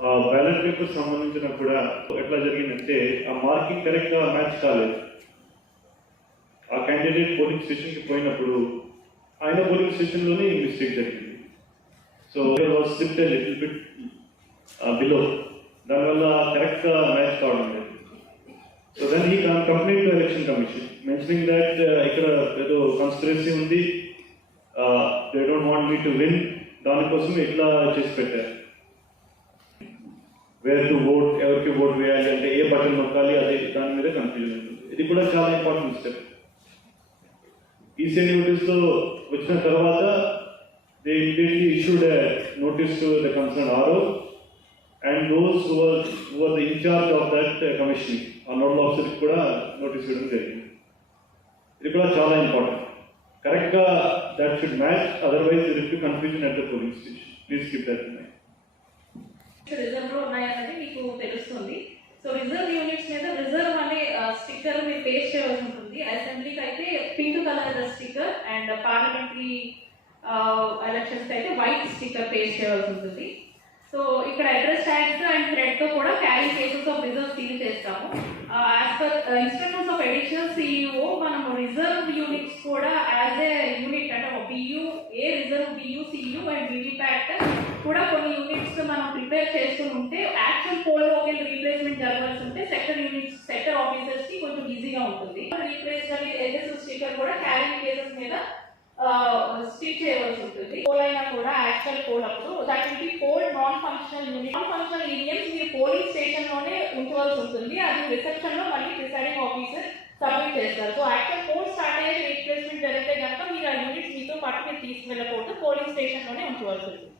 Ballot paper సంబంధించిన కూడా ఎట్లా జరిగిందంటే ఆ మార్కింగ్ కరెక్ట్గా మ్యాచ్ కాలేదు. ఆ క్యాండిడేట్ పోలింగ్ స్టేషన్కి పోయినప్పుడు ఆయన పోలింగ్ స్టేషన్లోనే మిస్టేక్ జరిగింది. So was slipped a little bit below, దానివల్ల కరెక్ట్గా మ్యాచ్ కావడం లేదు. So then he complaint to election commission mentioning that ఇక్కడ ఏదో కాన్స్పిరసీ ఉంది, they don't want me to win, దానికోసం ఇట్లా చేసి పెట్టారు. వేర్ టు ఓట్, ఎవరికి ఓట్ వేయాలి అంటే ఏ బటన్ నొక్కాలి, అది దాని మీద కన్ఫ్యూజన్ ఉంటుంది. ఇది కూడా చాలా ఇంపార్టెంట్ స్టెప్. ఈసీ నోటీస్లో వచ్చిన తర్వాత they immediately issued a notice to the concern RO and those who are the incharge of that commission, ఆ నోడల్ ఆఫీసర్కి కూడా నోటీస్ ఇవ్వడం జరిగింది. ఇది కూడా చాలా ఇంపార్టెంట్. కరెక్ట్గా that should match, otherwise there will be confusion at the polling station. Please keep that in mind. Reserve లో ఉన్నాయన్నది మీకు తెలుస్తుంది. సో రిజర్వ్ యూనిట్స్ మీద రిజర్వ్ అనే స్టిక్కర్ మీరు పేస్ట్ చేయాల్సి ఉంటుంది. అసెంబ్లీకి అయితే pink colour sticker and parliamentary elections అయితే వైట్ స్టిక్కర్ పేస్ట్ చేయాల్సి ఉంటుంది. సో ఇక్కడ అడ్రస్ ట్యాగ్స్ అండ్ థ్రెడ్ తో కూడా carry cases of reserve seal చేస్తాము. As per instructions of additional CEO మనము రిజర్వ్ యూనిట్స్ కూడా యాజ్ ఏ యూనిట్ అంటే BU, reserve BU, CU and VVPAT కూడా కొన్ని యూనిట్స్ మనం ప్రిపేర్ చేస్తూ ఉంటే యాక్చువల్ పోల్ ఒకవేళ రీప్లేస్మెంట్ జరగాల్సి ఉంటే సెక్టర్ యూనిట్స్, సెక్టర్ ఆఫీసర్స్ కి కొంచెం ఈజీగా ఉంటుంది. రీప్లేస్ ఎస్ఎస్ స్టిక్కర్ కూడా క్యారింగ్ కేసెస్ మీద స్టిక్ చేయవలసి ఉంటుంది. పోల్ అయినా కూడా యాక్చువల్ పోల్ అప్పుడు that will be poll non functional unit. Non functional EVMs మీరు పోలింగ్ స్టేషన్ లోనే ఉంచవలసి ఉంటుంది. అది రిసెప్షన్ లో మళ్ళీ ప్రిసైడింగ్ ఆఫీసర్ సబ్మిట్ చేస్తారు. సో యాక్చువల్ పోల్ స్టార్ట్ అయ్యే రీప్లేస్మెంట్ జరిగితే కనుక మీరు ఆ యూనిట్స్ మీతో పాటు మీరు తీసుకెళ్ళకూడదు, పోలింగ్ స్టేషన్ లోనే ఉంచవలసి ఉంటుంది.